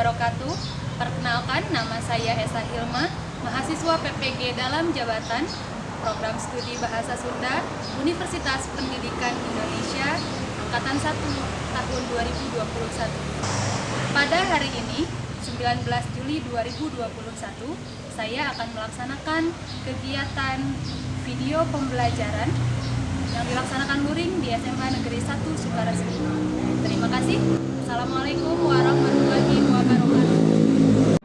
wabarakatuh. Perkenalkan, nama saya Esa Hilma, mahasiswa PPG dalam jabatan Program Studi Bahasa Sunda Universitas Pendidikan Indonesia Angkatan 1 tahun 2021. Pada hari ini, 19 Juli 2021, saya akan melaksanakan kegiatan video pembelajaran yang dilaksanakan luring di SMA Negeri 1 Sukaresmi. Terima kasih. Assalamualaikum warahmatullahi wabarakatuh.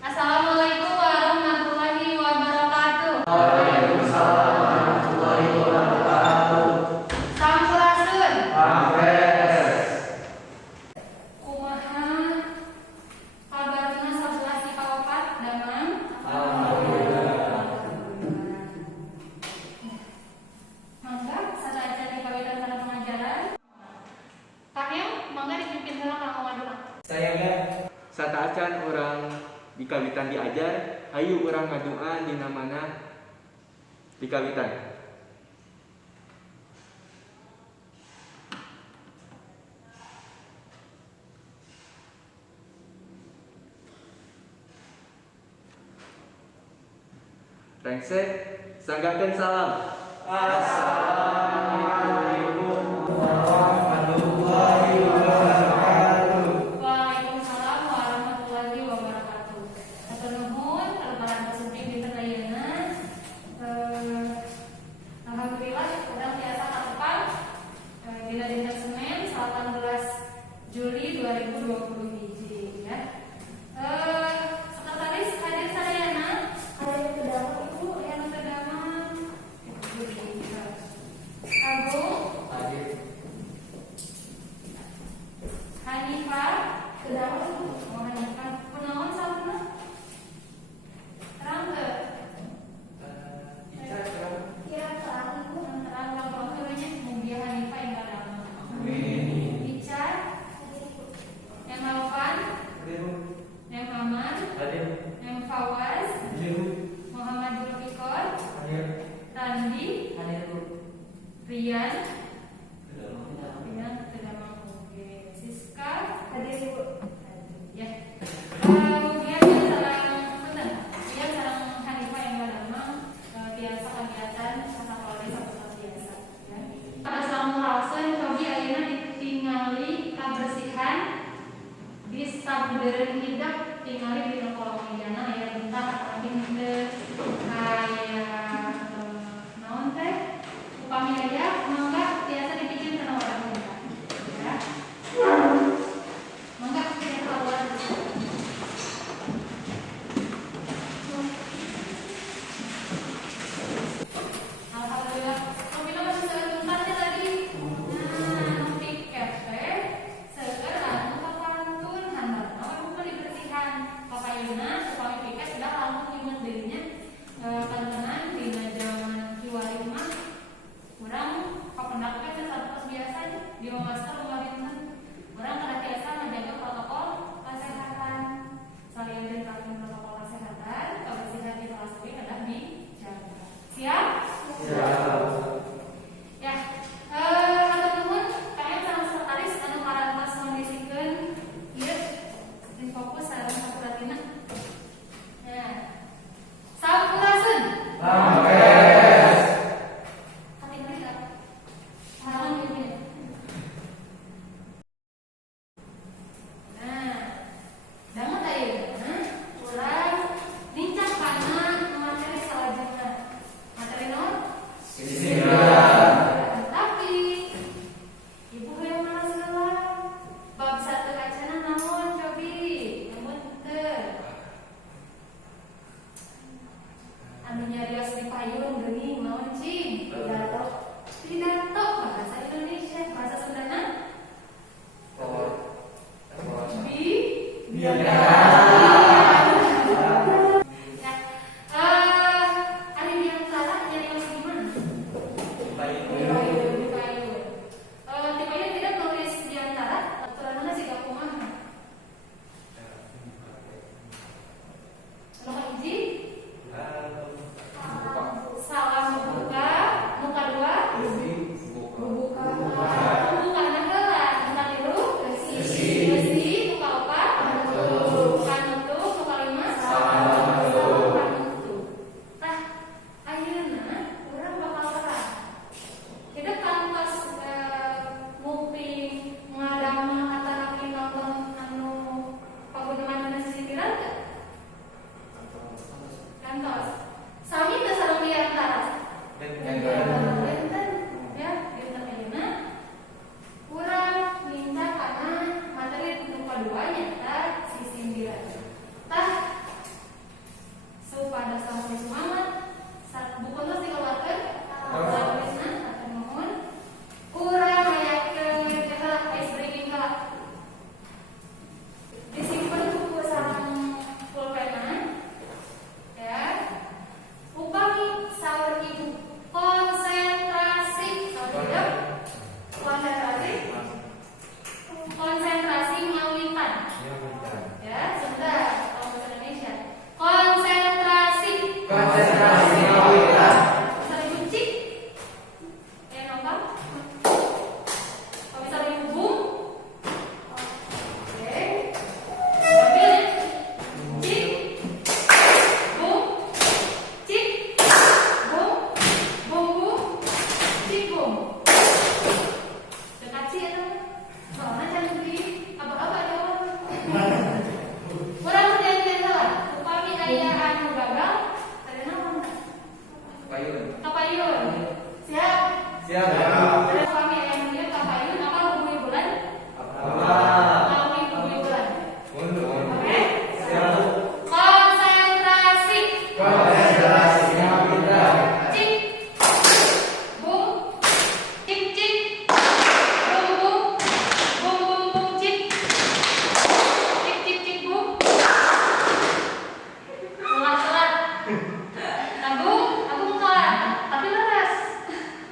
Assalamualaikum warahmatullahi wabarakatuh. Waalaikumsalam warahmatullahi wabarakatuh. Sampurasun. Pampres. Kumaha kabarna sabelas si paopat damang? Alhamdulillah. Mangga sadaya di kawitan kana pengajaran. Kami mangga dipimpin heula ka ngawaduna. Saya sata acan orang di kawitan diajar, ayo orang ngaduan di namana di kawitan. Rengsek, sanggakeun salam. Assalamualaikum warahmatullahi wabarakatuh. Waalaikumsalam warahmatullahi wabarakatuh. Hatur nuhun, lebaran kesempit dinten ayeuna. Alhamdulillah urang tiasa katepan dina dinten Senin 18 Juli 2020 ya. Sekretaris hadir sadayana. Ada yang terdamang Ibu, yang terdamang Agung, Hanifah, terdamang Ibu. Oh Hanifah, kunaon sabuna? Rangga. Iya, terang Ibu, terang kalau namanya Mugia Hanifah yang terdamang. Ica, yang Alvan, yang Aman, yang Fawaz, Muhammad Zulfikar, Randi, Rian, terdamang. Oke, Siska, hadir Ibu. Ya. Kemudian yang sareng punten, yang sareng Hanifah yang terdamang biasa kegiatan sekolah seperti biasa. Ya. Pada sampurasun hobi ayeuna ditingali kabersihan di sabeureun hidup tingali dina kolong mejana aya bintang atau henteu aya naon teh upami aya mangga biasa dibikin kana wadah bintang ya. Mangga kita keluar. Alhamdulillah, mobilnya masih sebentarnya tadi. Nah, tiket teh seger anu kapantun handapna we dibersihkan. Papayun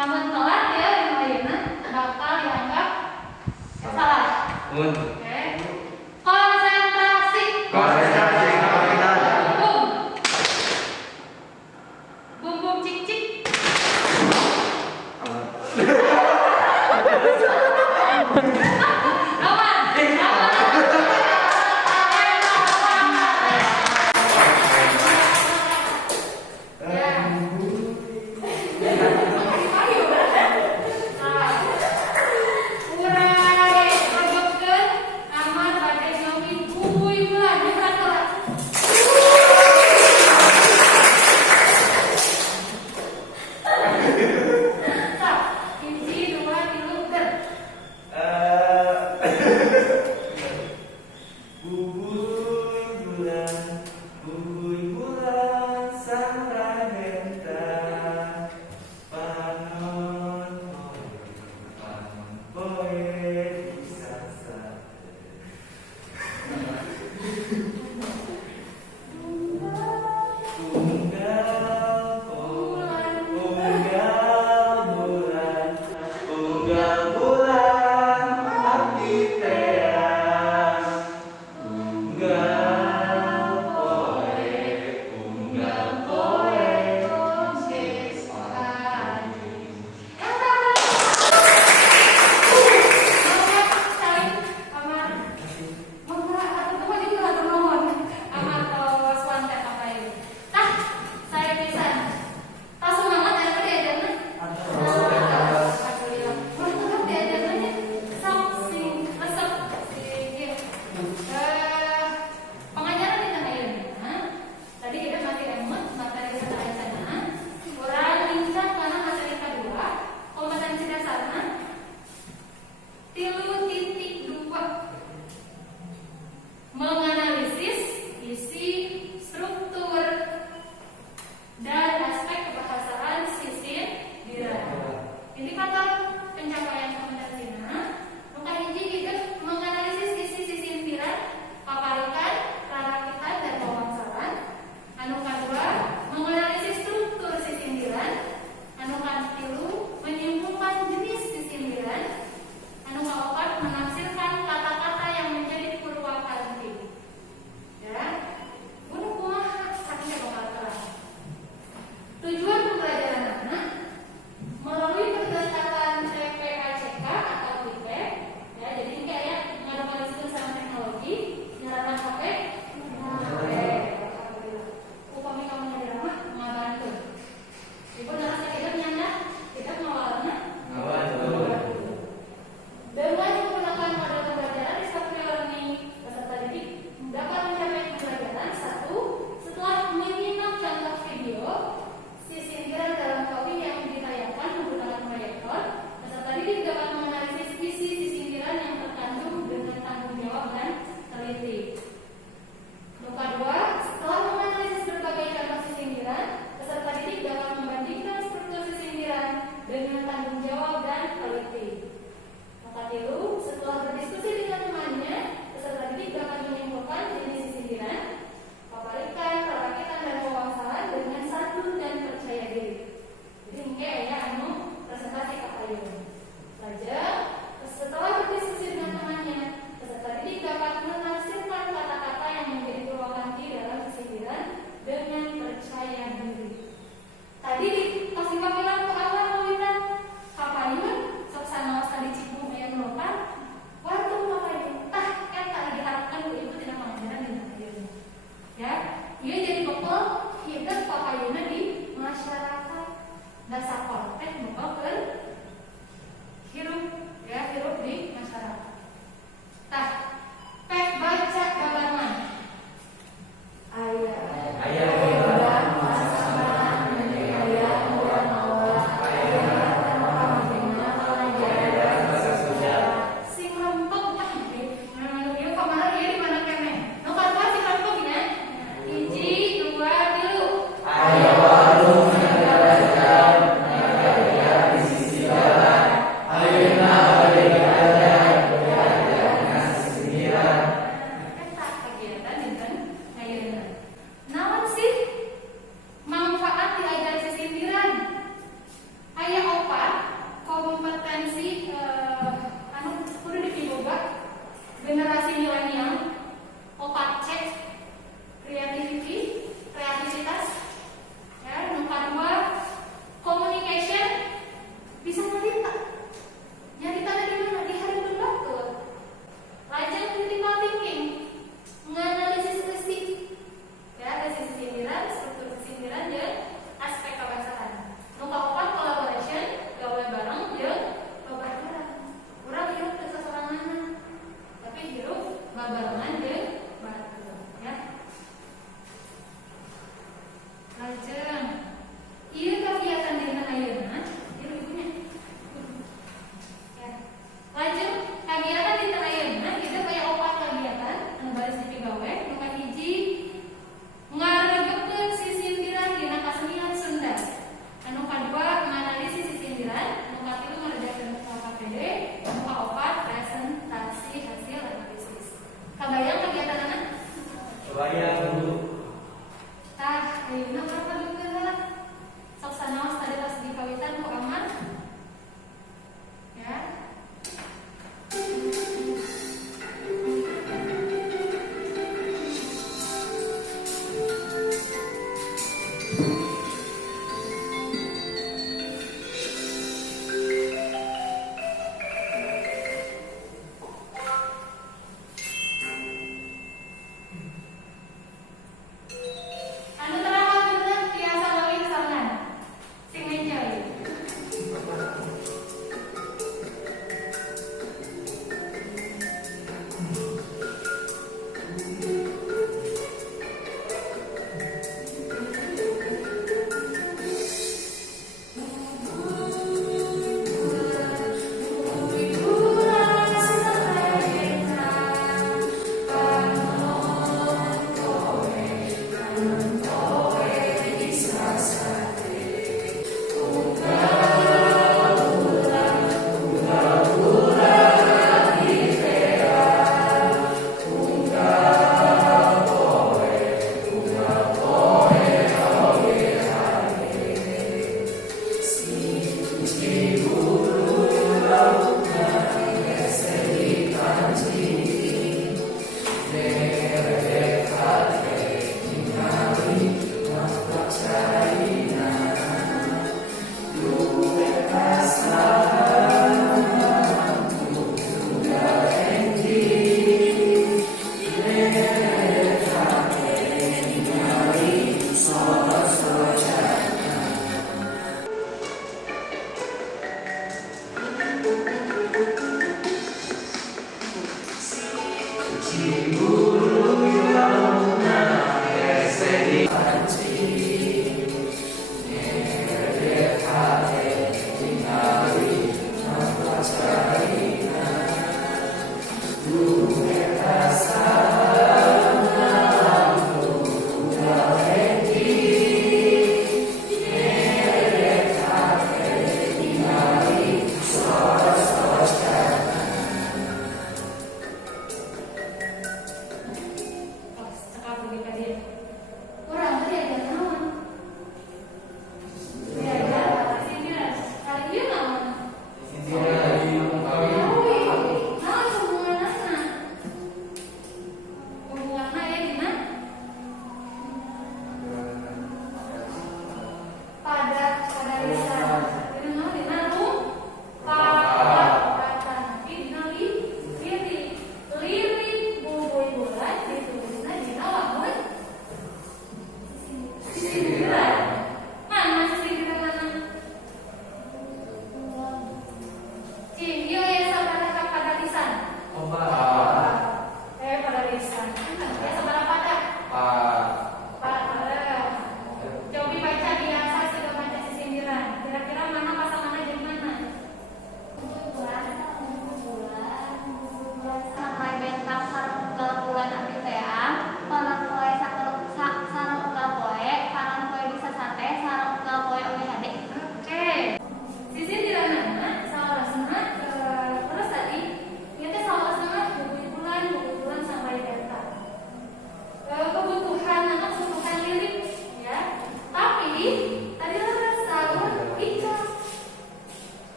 Namun telat ya yang lainnya bakal dianggap salah. Oke. Konsentrasi. Konsentrasi kapitan. Bum. Bum bum cik cik. Aman. Ini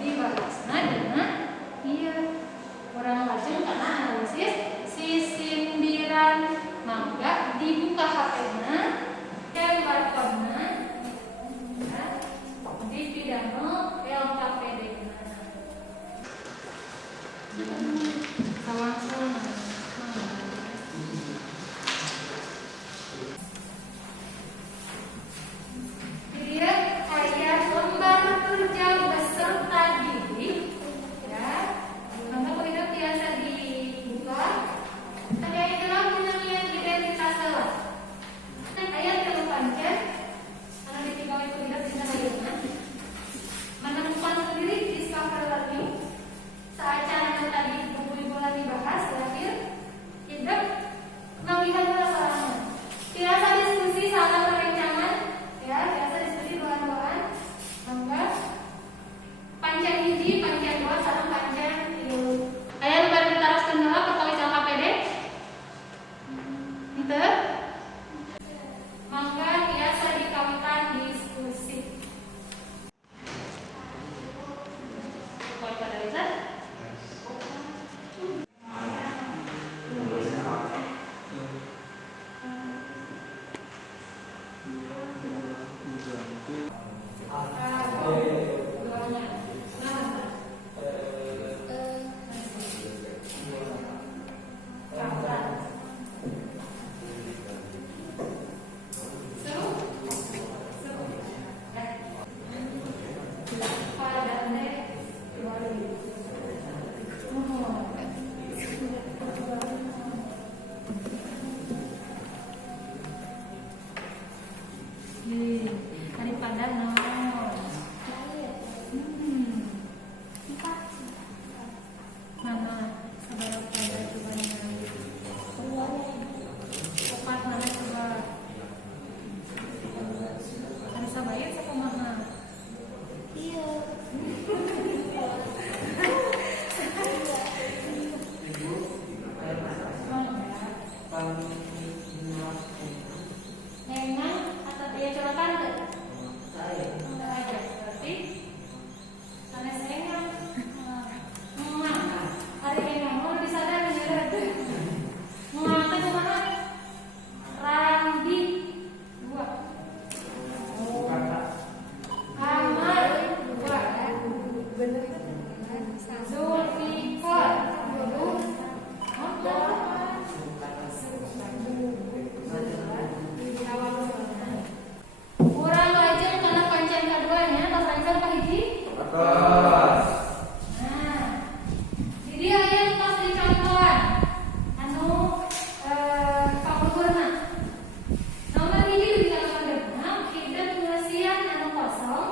dibahasna dina iya urang lajeng kana analisis sisindiran mangga dibuka HP-na barcode-na ya, di pidano LKPD-na sawang-sawang dia kayak lembar kerja beserta didik ya maka tidak biasa dibuka ada yang dalam pengertian identitas salah ayat terlupakan karena ditinggal itu tidak bisa hayatnya menemukan sendiri discover learning seacara tadi buku-buku lagi bahas terakhir tidak melihat perasaan biasa diskusi salah perencanaan ya biasa diskusi bahan-bahan maka panjang hiji panjang dua sareng panjang tilu aya nu bari diteruskeun heula perkawis LKPD henteu maka biasa dikawitan diskusi poin pada Reza daripada non mana sabar pada coba opat mana coba ada sabayat siapa mana iya memang atau dia colokan berarti karena saya hari ini mau disadar mengapa kemana Randi dua Amar dua Zulfikar kurang lajeng karena pancen keduanya tas lancar Pak Hiji jadi aya pas dicontohan anu pakurna nomor hiji di halaman depan kita pengisian anu kosong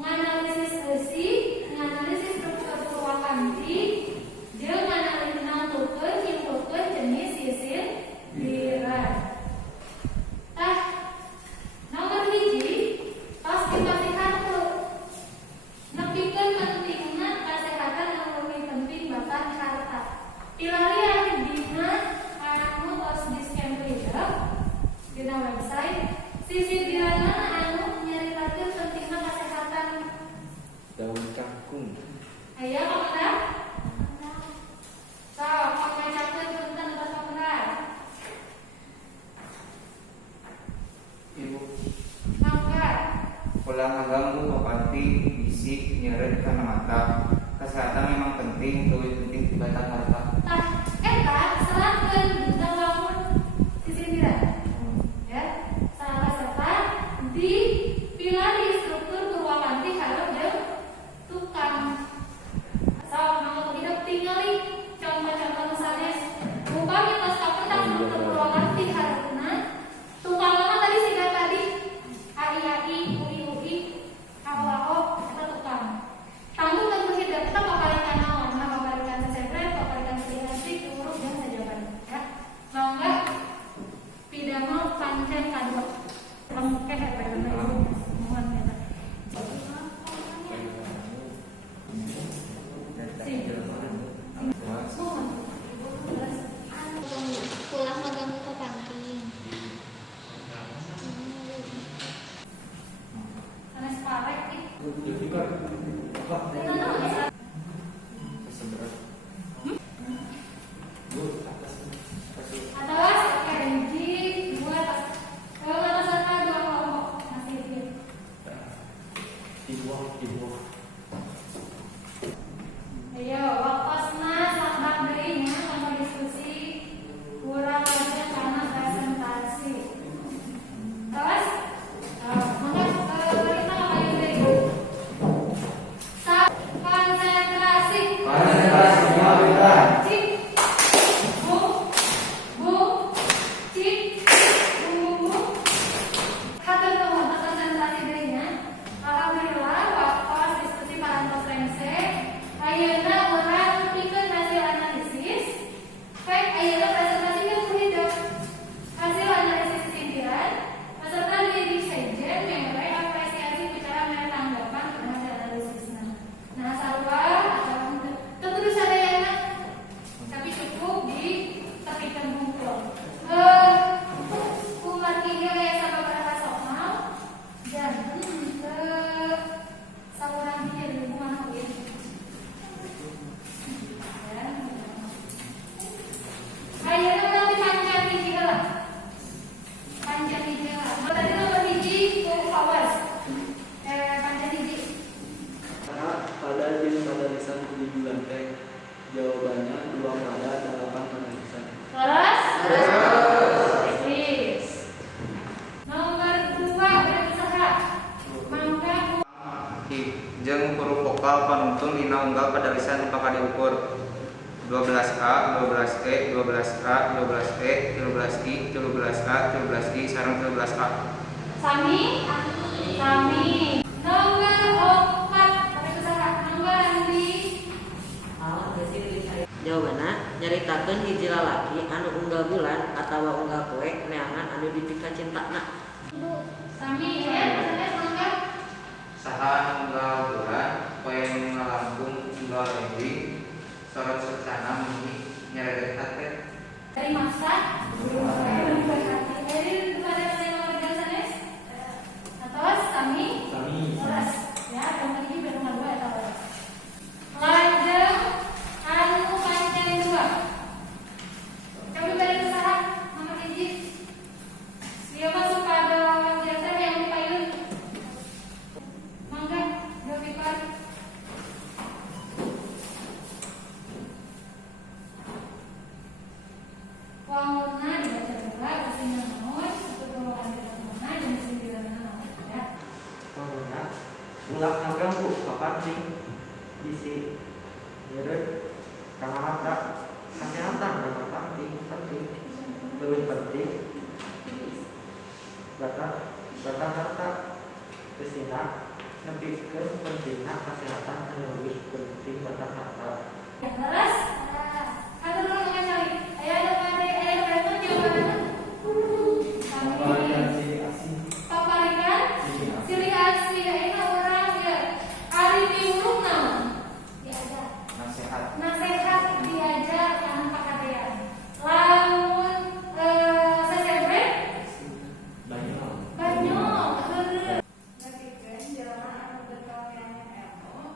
nganalisis eusi nganalisis struktur purwakanti jeung nganalisis nentukeun nyimpulkeun jenis sisin diran nomor hiji pas dikasih kartu nepikeun pentingna kesehatan anu leuwih penting bakat harta pilarian dina anu tos di-scan PDF dina website sisi dirana anu nyaritakeun pentingna kesehatan daun kangkung aya pamana sok pamacakeun punten tos pamana Ibu, mangga ulah ngaganggu penting fisik nyeret kana mata. Kesehatan memang penting, lebih penting dibanding harta. eta serahkeun dina lamun sisi dira ya salah serta di pilari struktur purwakanti hareup jeung tukang sok mangga hidup tingali contoh-contoh nu sanes upami tos kapentang struktur purwakanti hareupna tukang mah tadi siga tadi AI UI AO eta tukang tanggung tanggung hidup kita paparikan naon paparikan sesepret paparikan di bulan teh? Jawabannya 2 pada 8 penulisan. Terus? Please. Nomor 2 berusaha. Mangga Jeung huruf vokal panuntun dina unggal pada lisan bakal diukur 12A, 12E, 12A, 12E, 13I, 13A, 13I, sareng 13A. Sami. Nomor 4 berusaha. Mangga Andi. Jawabanna nyaritakeun hiji lalaki anu unggal bulan atawa unggal poe neangan anu dipika cintana. Sami ya, mangga. Saha unggal bulan poe ngalangkung unggal ending sorot seksana muni nyaredet teh. Dari masa. Dari kepada nomor 3 sanes. Atos Sami. Terus ya, nomor ini nomor 2 eta wae. Lajeng anu pancen 2. Coba beri usaha nomor 1. Dia masuk pada teater yang dipayun. Mangga, Jovipar. Wangurna dibaca dua, isinya naon, satu golongan tidak mana, dan 9 naon ya. Pokona ulah ngaganggu kapancing bisi nyeureut kana mata kesehatan dan penting lebih penting bata harta kesina nepikeun pentingna kesehatan anu leuwih penting bata harta. Terus, ada dulu nggak cari? Ayo ada jawabannya. Paparikan, ciri asli ini orang ya. Ari diurung naon? Diajar. Nasehat diajar anu pakadean. Lamun sesebre banyol. Berarti kan jalan anu berkawinan emo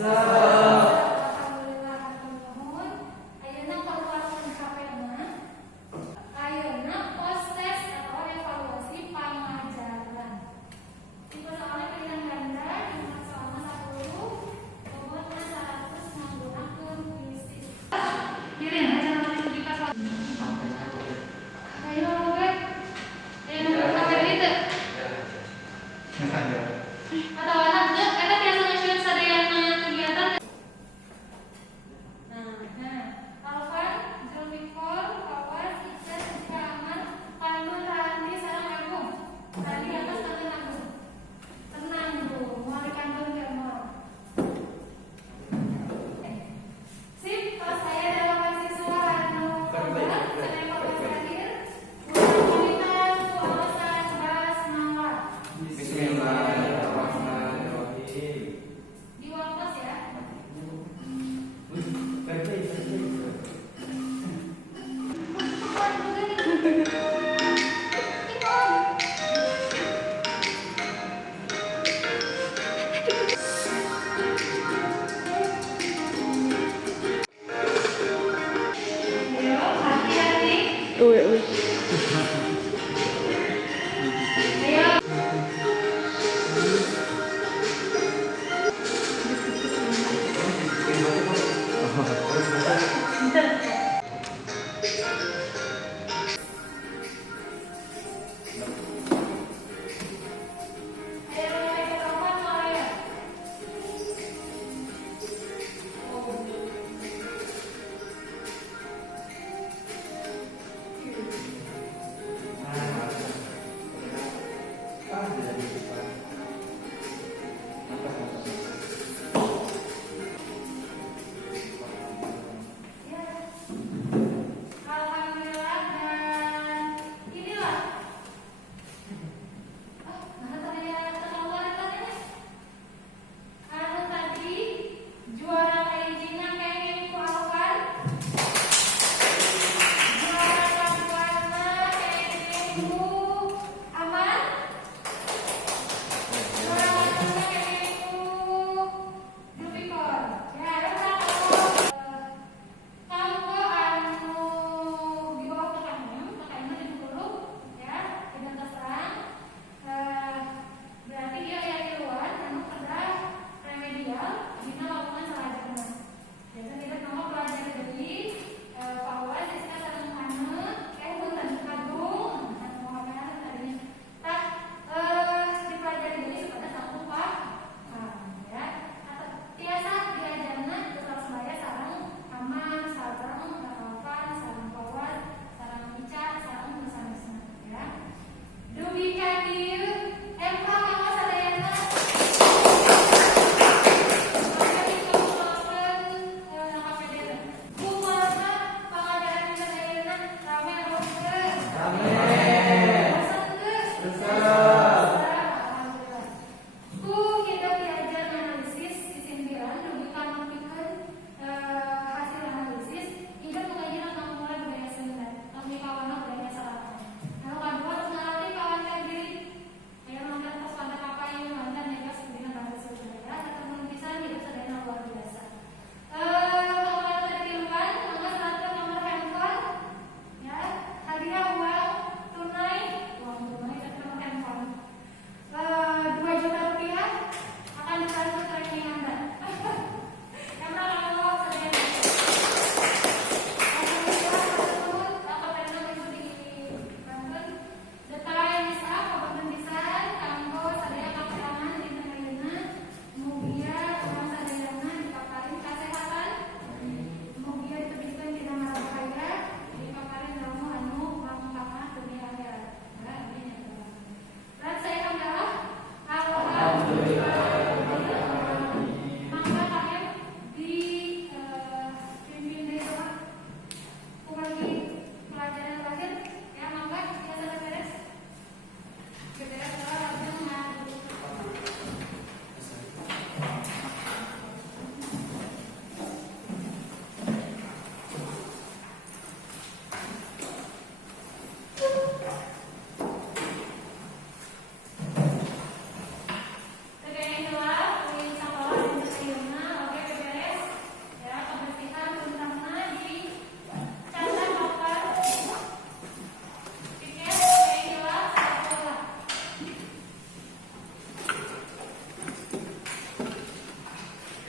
Alhamdulillah, hatur nuhun. Ayeuna perluasan HP-na. Ayeuna proses atau evaluasi pengajaran. Tipe soalnya pilihan ganda, jumlah soalnya 10, bobotnya 100 menggunakan krisis. Pilih aja nanti di kelas. Ayo, Beb. Ayo, sampai itu. Atau anak, ada biasa nge-shoot sadayana kegiatan.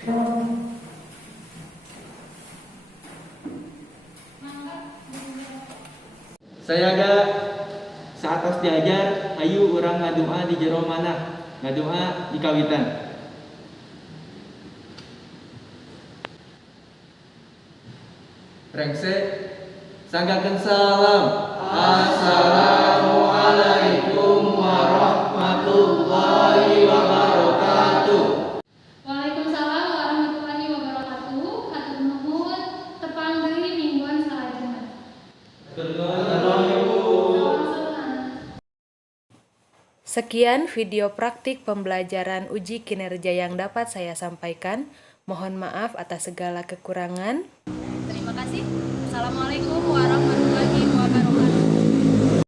Saya ada saatos diajar hayu urang ngadoa di jero manah. Ngadoa di kawitan. Rengse sanggakeun salam. Assalamualaikum warahmatullahi wabarakatuh. Waalaikumsalam warahmatullahi wabarakatuh. Hatur nuhun tepang deui mingguan salajengna. Sekian video praktik pembelajaran uji kinerja yang dapat saya sampaikan. Mohon maaf atas segala kekurangan. Terima kasih. Assalamualaikum